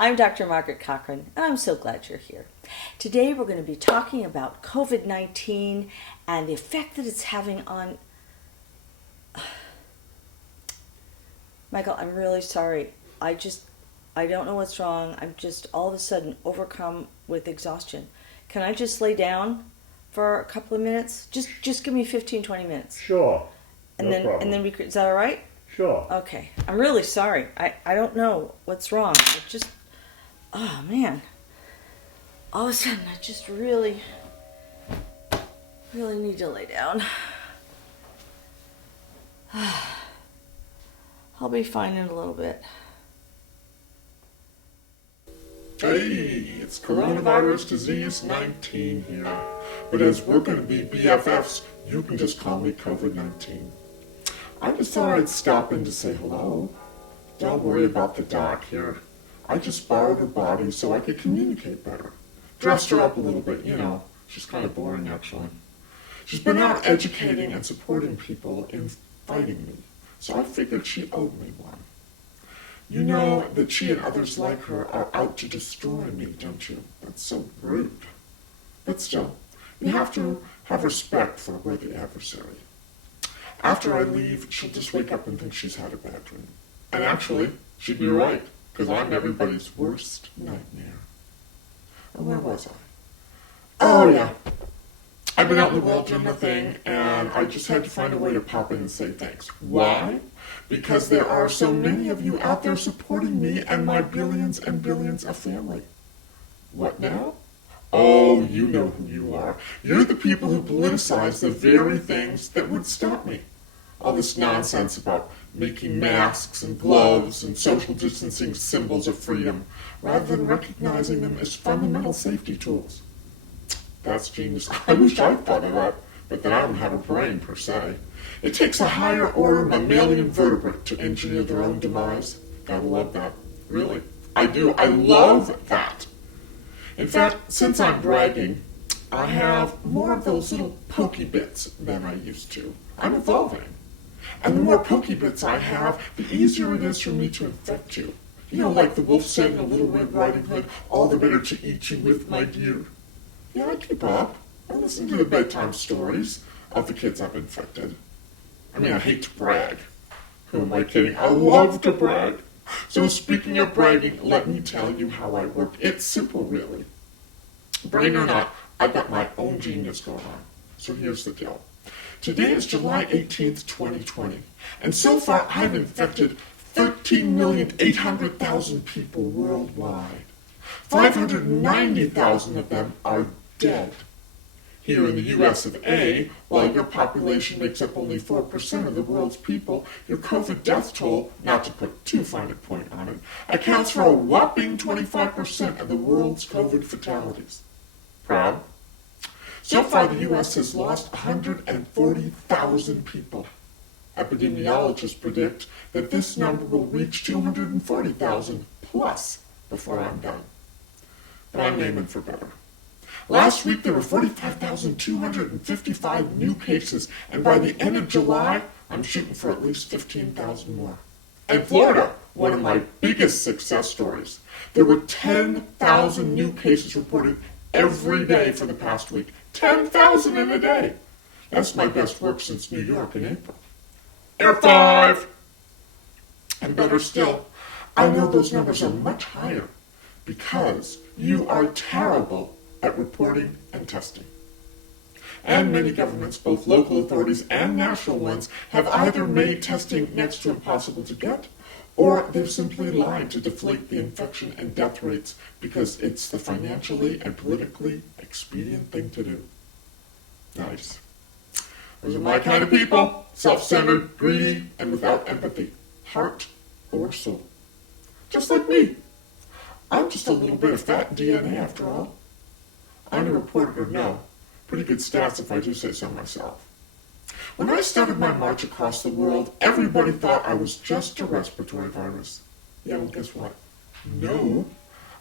I'm Dr. Margaret Cochran, and I'm so glad you're here. Today we're going to be talking about COVID-19 and the effect that it's having on... Michael, I'm really sorry. I don't know what's wrong. I'm just all of a sudden overcome with exhaustion. Can I just lay down for a couple of minutes? Just give me 15, 20 minutes. Sure. And then is that all right? Sure. Okay. I'm really sorry. I don't know what's wrong. Oh man. All of a sudden I just really need to lay down. I'll be fine in a little bit. Hey, it's coronavirus disease 19 here. But as we're going to be BFFs, you can just call me COVID-19. I just thought I'd stop in to say hello. Don't worry about the doc here. I just borrowed her body so I could communicate better. Dressed her up a little bit, She's kind of boring, actually. She's been out educating and supporting people in fighting me, so I figured she owed me one. You know that she and others like her are out to destroy me, don't you? That's so rude. But still, you have to have respect for a worthy adversary. After I leave, she'll just wake up and think she's had a bad dream. And actually, she'd be right, because I'm everybody's worst nightmare. Or where was I? Oh yeah. I've been out in the world doing my thing, and I just had to find a way to pop in and say thanks. Why? Because there are so many of you out there supporting me and my billions and billions of family. What now? Oh, you know who you are. You're the people who politicize the very things that would stop me. All this nonsense about making masks and gloves and social distancing symbols of freedom, rather than recognizing them as fundamental safety tools. That's genius. I wish I'd thought of that, but then I don't have a brain, per se. It takes a higher order mammalian vertebrate to engineer their own demise. Gotta love that. Really. I do. I love that. In fact, since I'm bragging, I have more of those little pokey bits than I used to. I'm evolving. And the more pokey bits I have, the easier it is for me to infect you. Like the wolf said in a Little Red Riding Hood, all the better to eat you with, my dear. Yeah, I keep up. I listen to the bedtime stories of the kids I've infected. I hate to brag. Who am I kidding? I love to brag. So speaking of bragging, let me tell you how I work. It's simple, really. Brain or not, I've got my own genius going on. So here's the deal. Today is July 18th, 2020. And so far, I've infected 13,800,000 people worldwide. 590,000 of them are dead. Here in the US of A, while your population makes up only 4% of the world's people, your COVID death toll, not to put too fine a point on it, accounts for a whopping 25% of the world's COVID fatalities. Proud? So far, the US has lost 140,000 people. Epidemiologists predict that this number will reach 240,000 plus before I'm done. But I'm aiming for better. Last week, there were 45,255 new cases, and by the end of July, I'm shooting for at least 15,000 more. And Florida, one of my biggest success stories, there were 10,000 new cases reported every day for the past week. 10,000 in a day. That's my best work since New York in April. Air 5! And better still, I know those numbers are much higher because you are terrible at reporting and testing. And many governments, both local authorities and national ones, have either made testing next to impossible to get, or they've simply lied to deflate the infection and death rates because it's the financially and politically expedient thing to do. Nice. Those are my kind of people. Self-centered, greedy, and without empathy, heart or soul. Just like me. I'm just a little bit of fat DNA after all. I'm a reporter, no. Pretty good stats if I do say so myself. When I started my march across the world, everybody thought I was just a respiratory virus. Yeah, well, guess what? No.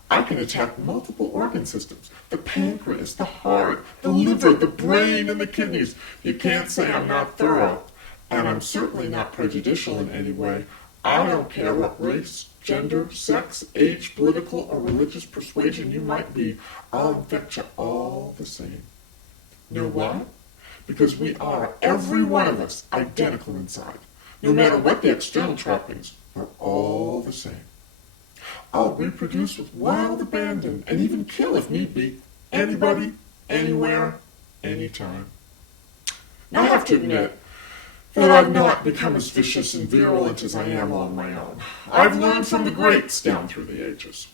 I can attack multiple organ systems. The pancreas, the heart, the liver, the brain, and the kidneys. You can't say I'm not thorough. And I'm certainly not prejudicial in any way. I don't care what race, gender, sex, age, political, or religious persuasion you might be, I'll infect you all the same. Know why? Because we are, every one of us, identical inside. No matter what the external trappings, we're all the same. I'll reproduce with wild abandon and even kill if need be anybody, anywhere, anytime. Now I have to admit that I've not become as vicious and virulent as I am on my own. I've learned from the greats down through the ages.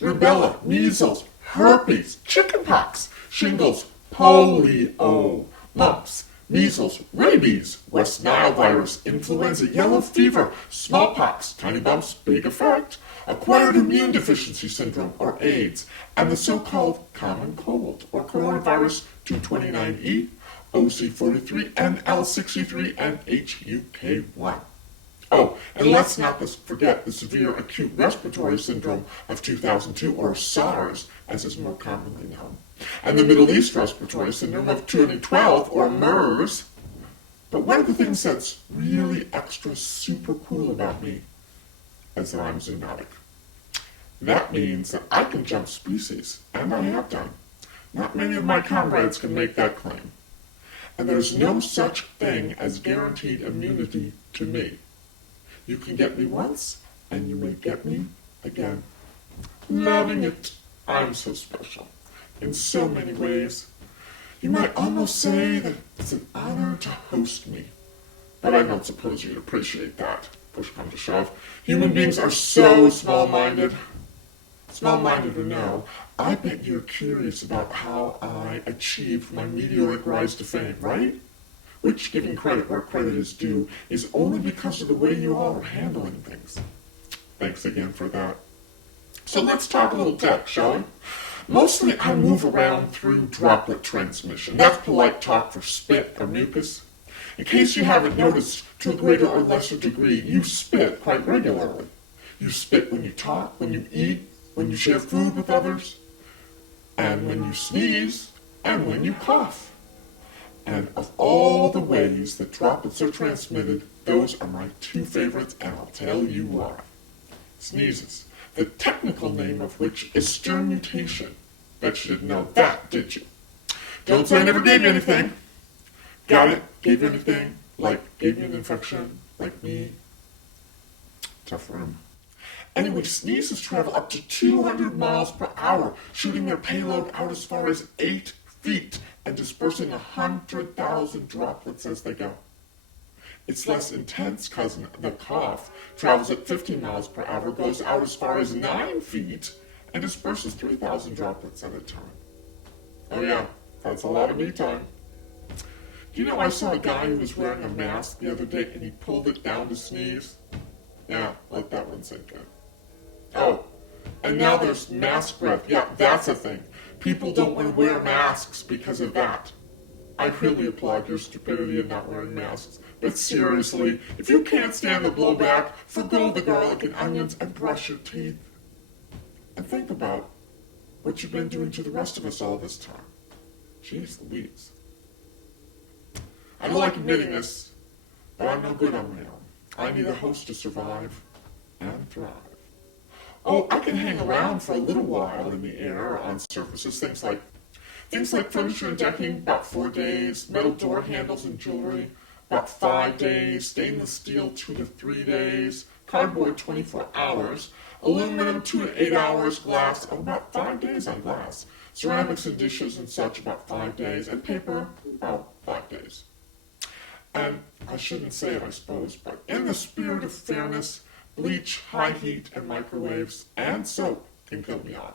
Rubella, measles, herpes, chickenpox, shingles, polio, mumps, measles, rabies, West Nile virus, influenza, yellow fever, smallpox, tiny bumps, big effect, acquired immune deficiency syndrome, or AIDS, and the so-called common cold, or coronavirus 229E, OC43, NL63, and HUK1. Oh, and let's not forget the severe acute respiratory syndrome of 2002, or SARS, as is more commonly known, and the Middle East respiratory syndrome of 2012, or MERS. But one of the things that's really extra super cool about me is that I'm zoonotic. That means that I can jump species, and I have done. Not many of my comrades can make that claim. And there's no such thing as guaranteed immunity to me. You can get me once, and you may get me again. Loving it. I'm so special. In so many ways. You might almost say that it's an honor to host me. But I don't suppose you'd appreciate that. Push come to shove. Human beings are so small-minded. Small-minded or no, I bet you're curious about how I achieved my meteoric rise to fame, right? Which, giving credit where credit is due, is only because of the way you all are handling things. Thanks again for that. So let's talk a little tech, shall we? Mostly I move around through droplet transmission. That's polite talk for spit or mucus. In case you haven't noticed, to a greater or lesser degree, you spit quite regularly. You spit when you talk, when you eat, when you share food with others, and when you sneeze, and when you cough. And of all the ways that droplets are transmitted, those are my two favorites, and I'll tell you why. Sneezes, the technical name of which is sternutation. Bet you didn't know that, did you? Don't say I never gave you anything. Got it? Gave you anything? Like, gave you an infection? Like me? Tough room. Anyway, sneezes travel up to 200 miles per hour, shooting their payload out as far as 8 feet and dispersing 100,000 droplets as they go. Its less intense cousin, the cough, travels at 15 miles per hour, goes out as far as 9 feet, and disperses 3,000 droplets at a time. Oh yeah, that's a lot of me time. Do you know I saw a guy who was wearing a mask the other day and he pulled it down to sneeze? Yeah, let that one sink in. Oh, and now there's mask breath. Yeah, that's a thing. People don't want to wear masks because of that. I really applaud your stupidity in not wearing masks. But seriously, if you can't stand the blowback, forgo the garlic and onions and brush your teeth. And think about what you've been doing to the rest of us all this time. Jeez Louise. I don't like admitting this, but I'm no good on my own. I need a host to survive and thrive. Oh, I can hang around for a little while in the air or on surfaces, things like furniture and decking, about 4 days, metal door handles and jewelry, about 5 days, stainless steel 2 to 3 days, cardboard 24 hours, aluminum 2 to 8 hours, glass about 5 days on glass, ceramics and dishes and such about 5 days, and paper about 5 days. And I shouldn't say it, I suppose, but in the spirit of fairness, bleach, high heat, and microwaves, and soap can kill me off.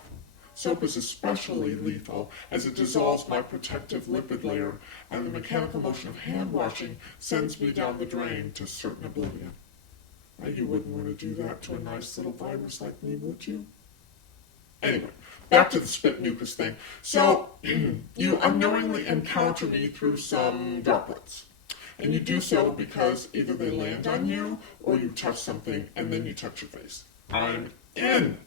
Soap is especially lethal as it dissolves my protective lipid layer, and the mechanical motion of hand washing sends me down the drain to certain oblivion. Now, you wouldn't want to do that to a nice little virus like me, would you? Anyway, back to the spit mucus thing. So, you unknowingly encounter me through some droplets. And you do so because either they land on you or you touch something and then you touch your face. I'm in.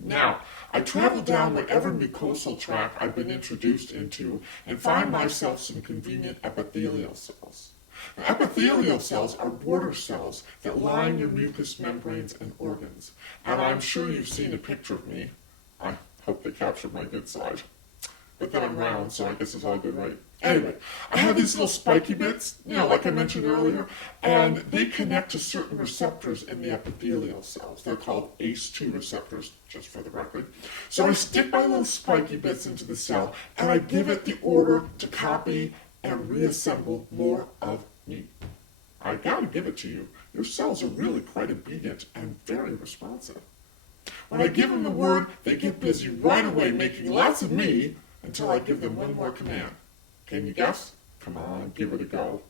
Now, I travel down whatever mucosal tract I've been introduced into and find myself some convenient epithelial cells. Now, epithelial cells are border cells that line your mucous membranes and organs. And I'm sure you've seen a picture of me. I hope they captured my good side. But then I'm round, so I guess it's all good, right? Anyway, I have these little spiky bits, like I mentioned earlier, and they connect to certain receptors in the epithelial cells. They're called ACE2 receptors, just for the record. So I stick my little spiky bits into the cell, and I give it the order to copy and reassemble more of me. I gotta give it to you. Your cells are really quite obedient and very responsive. When I give them the word, they get busy right away making lots of me until I give them one more command. Can you guess? Come on, give it a go.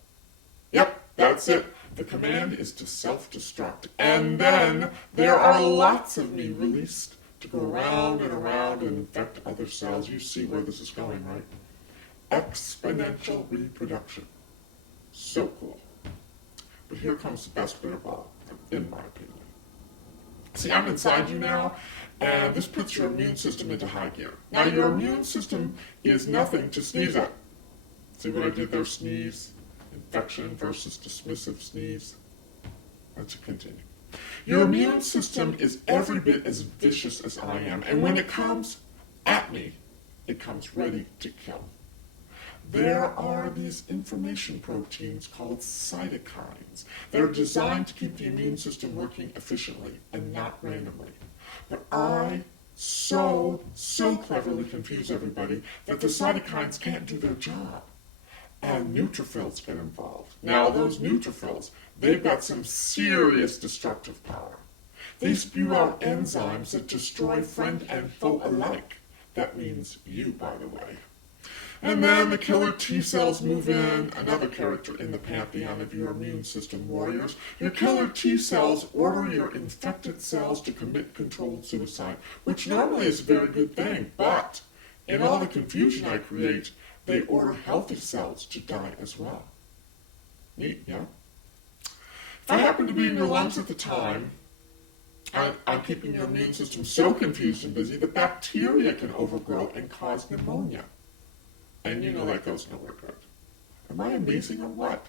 Yep, that's it. The command is to self-destruct. And then there are lots of me released to go around and around and infect other cells. You see where this is going, right? Exponential reproduction. So cool. But here comes the best bit of all, in my opinion. See, I'm inside you now, and this puts your immune system into high gear. Now, your immune system is nothing to sneeze at. See what I did there? Sneeze, infection versus dismissive sneeze. Let's continue. Your immune system is every bit as vicious as I am, and when it comes at me, it comes ready to kill. There are these inflammation proteins called cytokines. They're designed to keep the immune system working efficiently and not randomly. But I so cleverly confuse everybody that the cytokines can't do their job. And neutrophils get involved. Now those neutrophils, they've got some serious destructive power. They spew out enzymes that destroy friend and foe alike. That means you, by the way. And then the killer T cells move in, another character in the pantheon of your immune system warriors. Your killer T cells order your infected cells to commit controlled suicide, which normally is a very good thing, but in all the confusion I create, they order healthy cells to die as well. Neat, yeah? If I happen to be in your lungs at the time, I'm keeping your immune system so confused and busy that bacteria can overgrow and cause pneumonia. And that goes nowhere good. Am I amazing or what?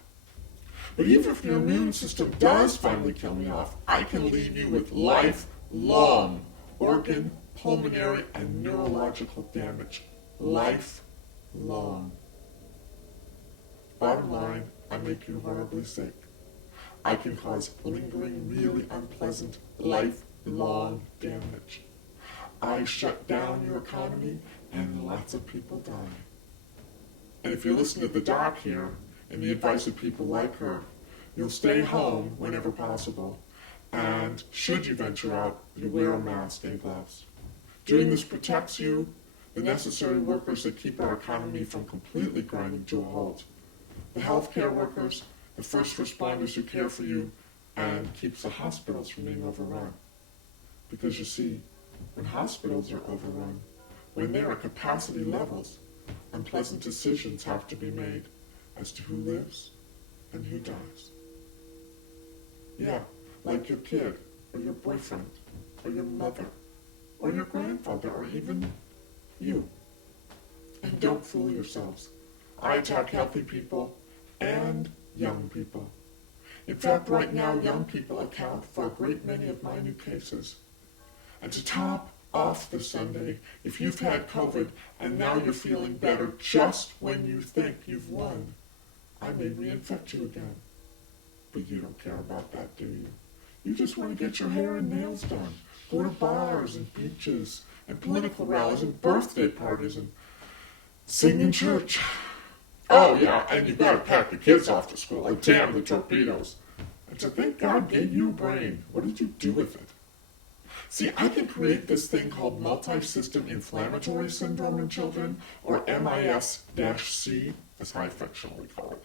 But even if your immune system does finally kill me off, I can leave you with lifelong organ, pulmonary, and neurological damage. Lifelong. Bottom line, I make you horribly sick. I can cause lingering, really unpleasant, lifelong damage. I shut down your economy, and lots of people die. And if you listen to the doc here, and the advice of people like her, you'll stay home whenever possible, and should you venture out, you wear a mask and gloves. Doing this protects you, the necessary workers that keep our economy from completely grinding to a halt, the healthcare workers, the first responders who care for you, and keeps the hospitals from being overrun. Because you see, when hospitals are overrun, when they're at capacity levels, unpleasant decisions have to be made as to who lives and who dies. Yeah, like your kid, or your boyfriend, or your mother, or your grandfather, or even you. And don't fool yourselves. I attack healthy people and young people. In fact, right now, young people account for a great many of my new cases. And to top off the Sunday, if you've had COVID and now you're feeling better just when you think you've won, I may reinfect you again. But you don't care about that, do you? You just want to get your hair and nails done, go to bars and beaches and political rallies and birthday parties and sing in church. Oh yeah, and you gotta pack the kids off to school and damn the torpedoes. And to think God gave you a brain, what did you do with it? See, I can create this thing called multi-system inflammatory syndrome in children, or MIS-C, as I affectionately call it.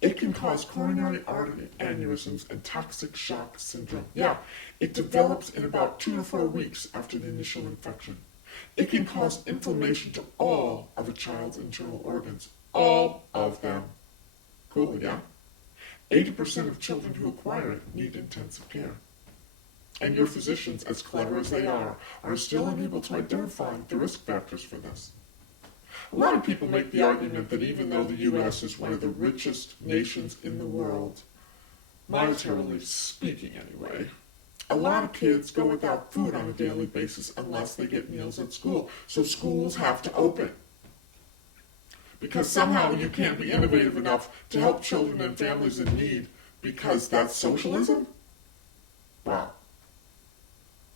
It can cause coronary artery aneurysms and toxic shock syndrome. Yeah, it develops in about 2 to 4 weeks after the initial infection. It can cause inflammation to all of a child's internal organs. All of them. Cool, yeah? 80% of children who acquire it need intensive care. And your physicians, as clever as they are still unable to identify the risk factors for this. A lot of people make the argument that even though the U.S. is one of the richest nations in the world, monetarily speaking anyway, a lot of kids go without food on a daily basis unless they get meals at school. So schools have to open. Because somehow you can't be innovative enough to help children and families in need because that's socialism? Wow.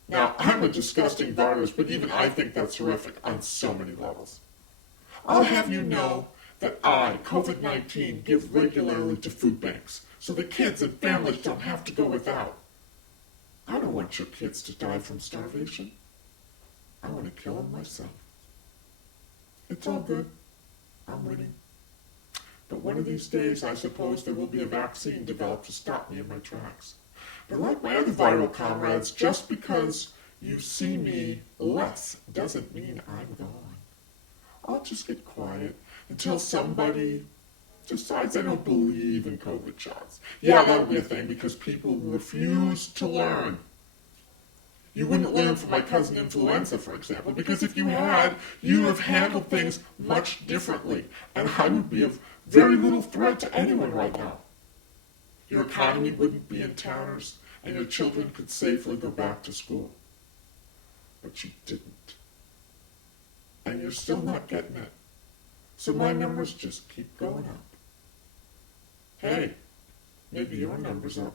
Now, I'm a disgusting virus, but even I think that's horrific on so many levels. I'll have you know that I, COVID-19, give regularly to food banks so that kids and families don't have to go without. I don't want your kids to die from starvation. I want to kill them myself. It's all good. I'm winning. But one of these days, I suppose there will be a vaccine developed to stop me in my tracks. But like my other viral comrades, just because you see me less doesn't mean I'm gone. I'll just get quiet until somebody decides I don't believe in COVID shots. Yeah, that'll be a thing because people refuse to learn. You wouldn't learn from my cousin influenza, for example, because if you had, you'd have handled things much differently, and I would be of very little threat to anyone right now. Your economy wouldn't be in tatters, and your children could safely go back to school. But you didn't. And you're still not getting it. So my numbers just keep going up. Hey, maybe your number's up.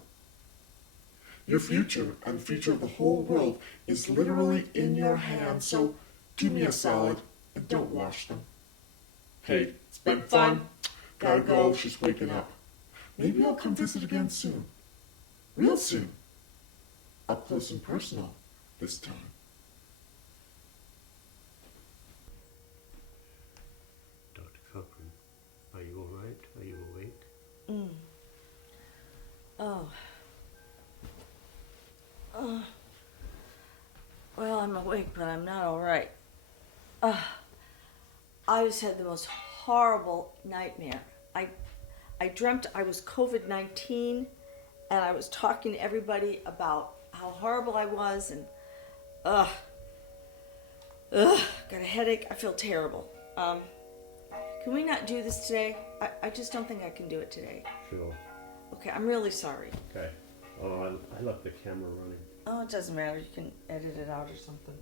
Your future and the future of the whole world is literally in your hands, so do me a solid and don't wash them. Hey, it's been fun. Gotta go, she's waking up. Maybe I'll come visit again soon. Real soon. Up close and personal this time. Dr. Cochran, are you all right? Are you awake? Oh. Well, I'm awake, but I'm not all right. I just had the most horrible nightmare. I dreamt I was COVID-19, and I was talking to everybody about how horrible I was, and got a headache. I feel terrible. Can we not do this today? I just don't think I can do it today. Sure. Okay, I'm really sorry. Okay. Oh, I left the camera running. Oh, it doesn't matter. You can edit it out or something.